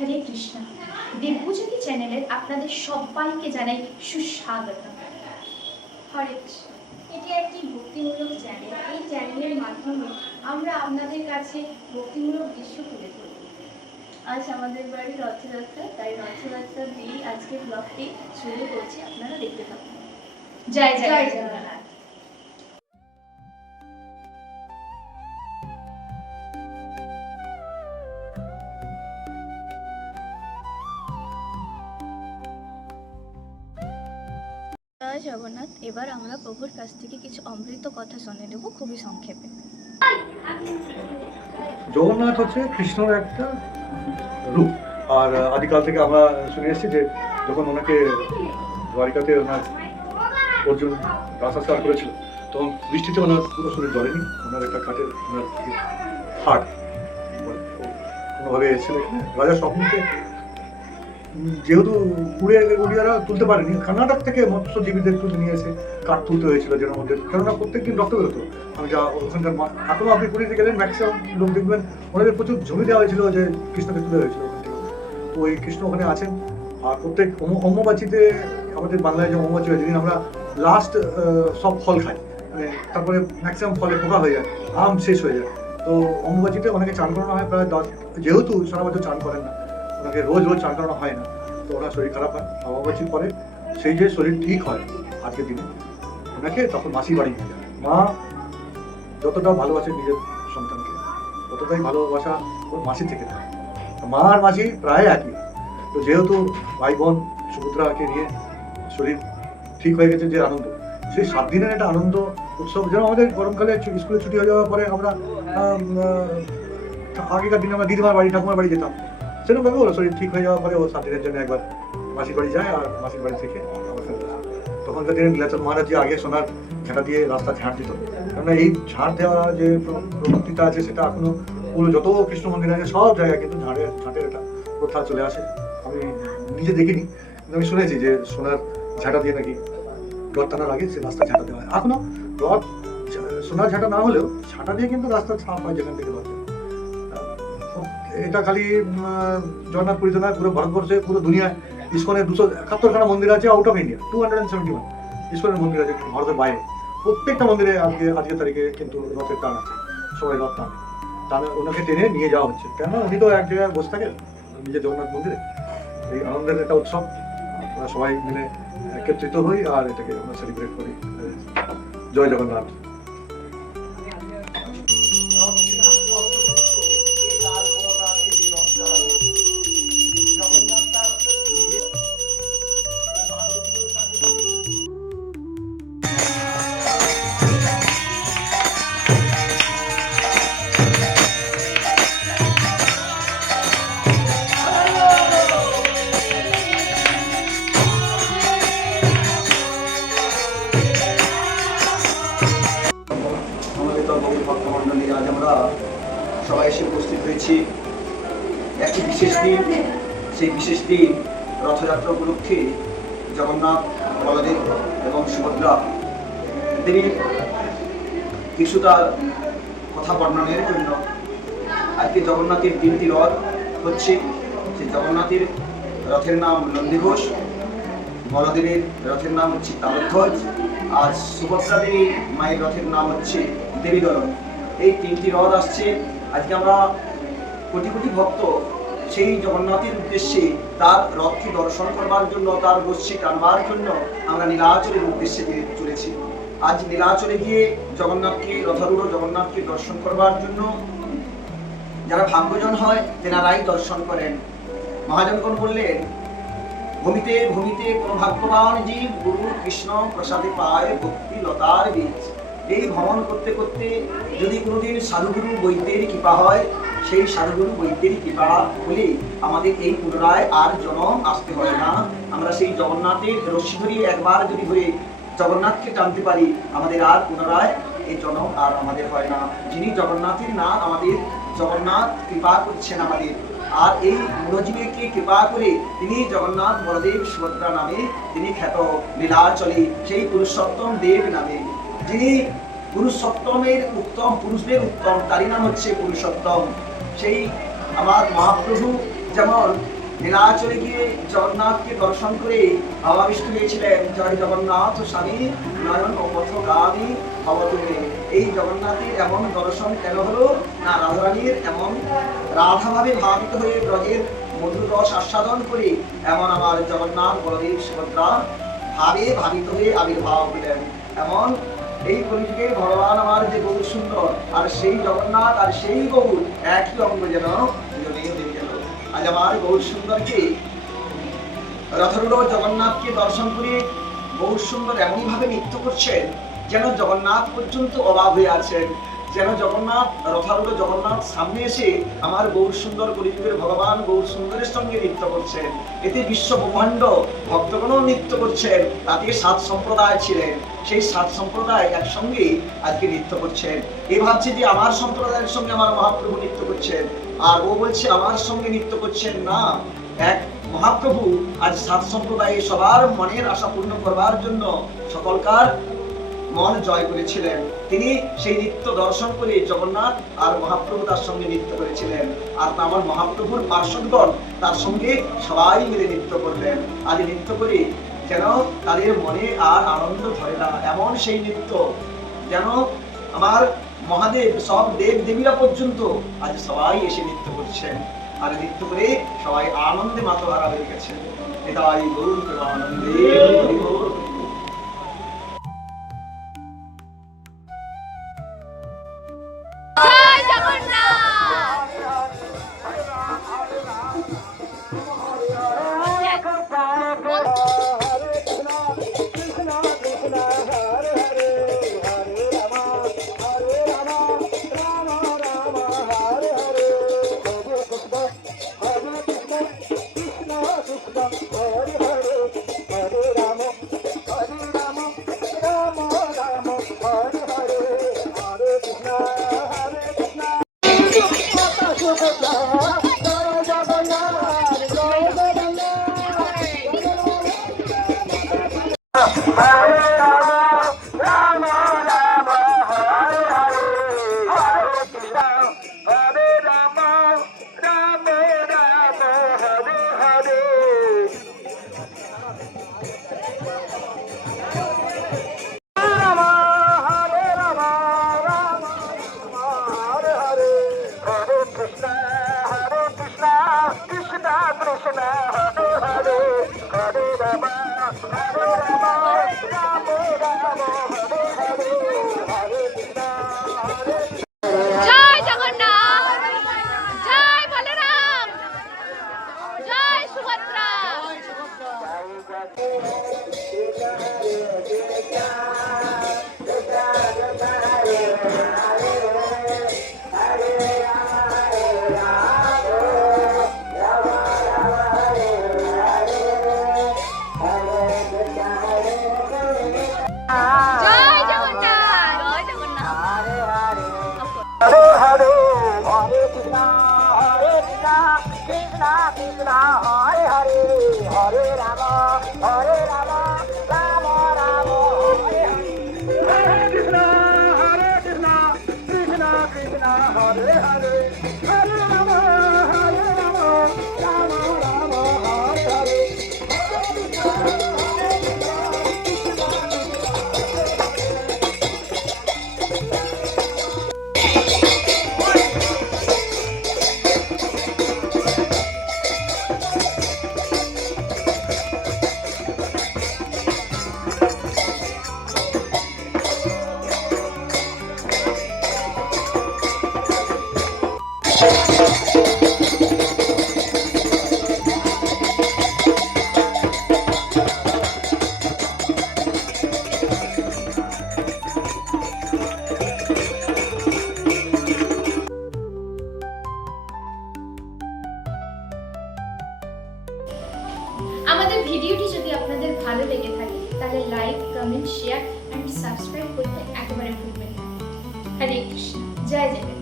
হরে কৃষ্ণ। দিব্যজ্যোতি চ্যানেলের আপনাদের সবাইকে জানাই সুস্বাগত। হরে কৃষ্ণ। এটি একটি ভক্তিমূলক চ্যানেল। এই চ্যানেলের মাধ্যমে আমরা আপনাদের কাছে ভক্তিমূলক দৃশ্য তুলে ধরি। আজ আমাদের বাড়ি রথযাত্রা, তাই রথযাত্রা দিয়েই আজকে ব্লগটি শুরু করছি, আপনারা দেখতে থাকুন। জয় জয় জগন্নাথ। জয় জগন্নাথ। এবার আমরা প্রভুর কাছ থেকে কিছু অমৃত কথা শুনে নেব, খুবই সংক্ষেপে। জগন্নাথ হচ্ছে কৃষ্ণর একটা রূপ। আর আদিকাল থেকে আমরা শুনে এসেছি যে যখন ওনাকে দ্বারিকাতে ওনার অর্জুন রাসাস্কার করেছিল, তখন বৃষ্টিতে ওনার পুরো শরীর জ্বলেনি। ওনার একটা কাঠের ওনার হাট কোনোভাবে এসেছিল এখানে রাজা স্বপ্নকে, যেহেতু উড়িয়ারা তুলতে পারেনি, কর্ণাটক থেকে মৎস্যজীবীদের তুলে নিয়ে এসে কাঠ তুলতে হয়েছিল যেন ওদের, কেননা প্রত্যেকদিন রক্ত বেরোতো। আমি যা ওখানকার এখনো আপনি পুরীতে গেলেন ম্যাক্সিমাম লোক দেখবেন ওনাদের প্রচুর জমি দেওয়া হয়েছিল যে কৃষ্ণকে তুলে হয়েছিল ওখান থেকে। তো ওই কৃষ্ণ ওখানে আছেন। আর প্রত্যেক অম্বুবাচীতে, আমাদের বাংলায় যে অম্বুবাচী হয় যেদিন আমরা লাস্ট সব ফল খাই, মানে তারপরে ম্যাক্সিমাম ফলে পোকা হয়ে যায়, আম শেষ হয়ে যায়। তো অম্বুবাচীতে অনেকে চান করানো হয় প্রায় 10, যেহেতু সারা বছর চান করেন না, ওনাকে রোজ রোজ চান করানো হয় না, তো ওনার শরীর খারাপ হয়। অম্বুবাচীর পরে সেই যে শরীর ঠিক হয় আজকের দিনে, ওনাকে তখন মাসির বাড়ি নিয়ে যায়। মা যতটা ভালোবাসে নিজের সন্তানকে, ততটাই ভালোবাসা ওর মাসির থেকে থাকে। মা আর মাসি প্রায় একই। তো যেহেতু ভাই বোন সুভদ্রাকে নিয়ে শরীর ঠিক হয়ে গেছে, যে আনন্দ, সেই 7 দিনের একটা আনন্দ উৎসব। যেমন আমাদের গরমকালে স্কুলে ছুটি হয়ে যাওয়ার পরে আমরা আগেকার দিনে আমরা দিদিমার বাড়ি, ঠাকুমার বাড়ি যেতাম, সেরকমভাবে ওর শরীর ঠিক হয়ে যাওয়ার পরে ও 7 দিনের জন্য একবার মাসির বাড়ি যায়, আর মাসির বাড়ি থেকে আবার ফেরত আসে। তখনকার দিনে নীলাচল মহারাজ যে আগে সোনার ঝাঁটা দিয়ে রাস্তা ঝাঁট দিত, কেননা এই ঝাঁট দেওয়া যে প্রবৃত্তিটা আছে সেটা এখনো পুরো যত কৃষ্ণ মন্দির আছে সব জায়গায় কিন্তু ঝাঁটের একটা প্রথা চলে আসে। আমি নিজে দেখিনি, কিন্তু আমি শুনেছি যে সোনার ঝাঁটা দিয়ে নাকি রথ টানার আগে সে রাস্তা ঝাঁটা দেওয়া হয়। এখনো রথ সোনার ঝাঁটা না হলেও ঝাঁটা দিয়ে কিন্তু রাস্তা ছাপ হয় যেখান থেকে রথ। এটা খালি জগন্নাথ পুরীতে নয়, পুরো ভারতবর্ষে, পুরো দুনিয়ায় ইসকনের 271খানা মন্দির আছে আউট অফ ইন্ডিয়া। 271 ইসকনের মন্দির আছে ভারতের বাইরে। প্রত্যেকটা মন্দিরে আজকের তারিখে কিন্তু রথের টান আছে, সবাই রথ টানে, ওনাকে টেনে নিয়ে যাওয়া হচ্ছে। কেন উনি তো এক জায়গায় বসে থাকেন নিজের জগন্নাথ মন্দিরে। এই আনন্দের একটা উৎসব, আমরা সবাই মিলে একত্রিত হই আর এটাকে আমরা সেলিব্রেট করি। জয় জগন্নাথ। ভক্তমণ্ডলী, আজ আমরা সবাই এসে উপস্থিত হয়েছি একটি বিশেষ দিন। সেই বিশেষ দিন রথযাত্রা উপলক্ষে জগন্নাথ, বলদেব এবং সুভদ্রা দেবীর কিছুটা কথা বর্ণনের জন্য আজকে জগন্নাথের 3টি রথ হচ্ছে। সেই জগন্নাথের রথের নাম নন্দীঘোষ, বলদেবের রথের নাম হচ্ছে তালধ্বজ, আর সুভদ্রা দেবীর মায়ের রথের নাম হচ্ছে দেবী দলন। এই 3টি রথ আসছে। আজকে আমরা কোটি কোটি ভক্ত সেই জগন্নাথের উদ্দেশ্যে তার রথকে দর্শন করবার জন্য, তার রশ্মি টানবার জন্য আমরা নীলাচলের উদ্দেশ্যে চলেছি। আজ নীলাচলে গিয়ে জগন্নাথকে, রথারূঢ় জগন্নাথকে দর্শন করবার জন্য যারা ভাগ্যজন হয় তেনারাই দর্শন করেন। মহাজনগণ বললেন, ভূমিতে ভূমিতে কোন ভাগ্যবান জীব গুরু কৃষ্ণ প্রসাদে পায় ভক্তি লতার বীজ। এই ভ্রমণ করতে করতে যদি কোনোদিন সাধুগুরু বৈদ্যের কৃপা হয়, সেই সাধুগুরু বৈদ্যের কৃপা হলে আমাদের এই পুনরায় আর জন্ম আসতে হয় না। আমরা সেই জগন্নাথের রশ্মি ধরিয়ে একবার যদি ধরে জগন্নাথকে টানতে পারি, আমাদের আর পুনরায় এই জন্ম আর আমাদের হয় না। যিনি জগন্নাথের না, আমাদের জগন্নাথ কৃপা করছেন আমাদের। আর এই মূঢ়জীবীকে কৃপা করে তিনি জগন্নাথ, বলদেব, সুভদ্রা নামে তিনি খ্যাত। লীলাচলে সেই পুরুষোত্তম দেব নামে, যিনি পুরুষোত্তমের উত্তম, পুরুষদের উত্তম, তারই নাম হচ্ছে পুরুষোত্তম। সেই আমার মহাপ্রভু যেমন নীলাচলে গিয়ে জগন্নাথকে দর্শন করে আবিষ্ট হয়েছিলেন জয় জগন্নাথ স্বামী নয়ন ও পথগামী ভবতুমে। এই জগন্নাথের এমন দর্শন কেন হলো না, রাধারানীর এমন রাধাভাবে ভাবিত হয়ে ব্রজের মধুর রস আস্বাদন করে এমন আমার জগন্নাথ বলদেব সুভদ্রা ভাবে ভাবিত হয়ে আবির্ভাব হলেন। এমন এই কলিযুগে ভগবান আমার যে গৌর সুন্দর, আর সেই জগন্নাথ আর সেই গৌর একই অঙ্গ যেন দুজনেই হয়ে গেল। আজ আমার গৌর সুন্দরকে রথরূঢ় জগন্নাথকে দর্শন করে গৌর সুন্দর এমনই ভাবে নৃত্য করছেন যেন জগন্নাথ পর্যন্ত অবাক হয়ে আছেন, যেন জগন্নাথ রথারূঢ় জগন্নাথ সামনে এসে আমার গৌর সুন্দর কলিযুগের ভগবান গৌর সুন্দরের সঙ্গে নৃত্য করছেন। এতে বিশ্ব ব্রহ্মাণ্ড ভক্তগণও নৃত্য করছেন, তাতে 7 সম্প্রদায় ছিলেন, সেই 7 সম্প্রদায় একসঙ্গে আজকে নৃত্য করছেন। এ ভাবছে যে আমার সম্প্রদায়ের সঙ্গে আমার মহাপ্রভু নৃত্য করছেন, আর ও বলছে আমার সঙ্গে নৃত্য করছেন না। এক মহাপ্রভু আজ 7 সম্প্রদায়ে সবার মনের আশা পূর্ণ করবার জন্য সকলকার মন জয় করেছিলেন। তিনি সেই নৃত্য দর্শন করে জগন্নাথ আর মহাপ্রভু তার সঙ্গে নৃত্য করেছিলেন, আর আমার মহাপ্রভুর পার্শ্বদগণ তার সঙ্গে সবাই মিলে নৃত্য করলেন। আজ নৃত্য করে যেন তাদের মনে আর আনন্দ ধরে না, এমন সেই নৃত্য যেন আমার মহাদেব সব দেব দেবীরা পর্যন্ত আজ সবাই এসে নৃত্য করছেন, আর নৃত্য করে সবাই আনন্দে মাতোহারা হয়ে গেছেন। এটাই গৌর প্রেমানন্দে হরি বল। জয় জগন্নাথ। জয় জগন্নাথ, জয় বলরাম, জয় সুভদ্রা। জয় জগন্নাথ, জয় জগন্নাথ। হরে হরে হরে কৃষ্ণ কৃষ্ণ কৃষ্ণ হরে হরে হরে রাম রাম রাম হরে হরে কৃষ্ণ কৃষ্ণ কৃষ্ণ হরে হরে হরে রাম রাম রাম হরে হরে। আমাদের ভিডিওটি যদি আপনাদের ভালো লেগে থাকে তাহলে like, comment, share and subscribe করতে একেবারে ভুলবেন না। হরে কৃষ্ণ, জয় জগন্নাথ।